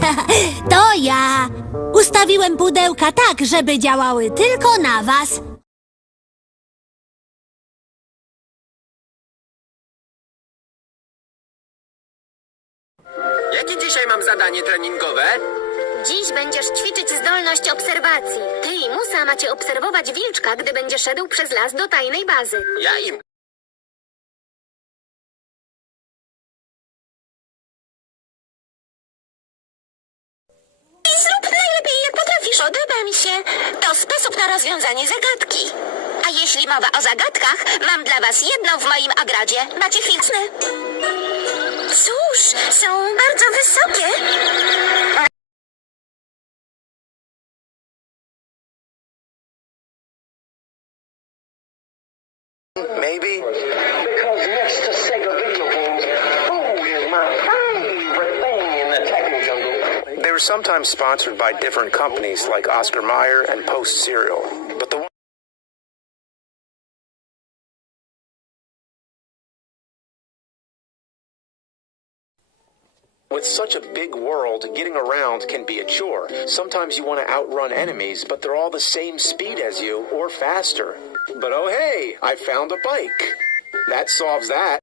To ja. Ustawiłem pudełka tak, żeby działały tylko na was. Jakie dzisiaj mam zadanie treningowe? Dziś będziesz ćwiczyć zdolność obserwacji. Ty i Musa macie obserwować wilczka, gdy będzie szedł przez las do tajnej bazy. Ja im. Odeba mi się. To sposób na rozwiązanie zagadki. A jeśli mowa o zagadkach, mam dla was jedną w moim agradzie. Macie chwilę? Cóż, są bardzo wysokie. Maybe. They were sometimes sponsored by different companies like Oscar Mayer and Post Cereal, but the one With such a big world, getting around can be a chore. Sometimes you want to outrun enemies, but they're all the same speed as you or faster. But oh hey, I found a bike. That solves that.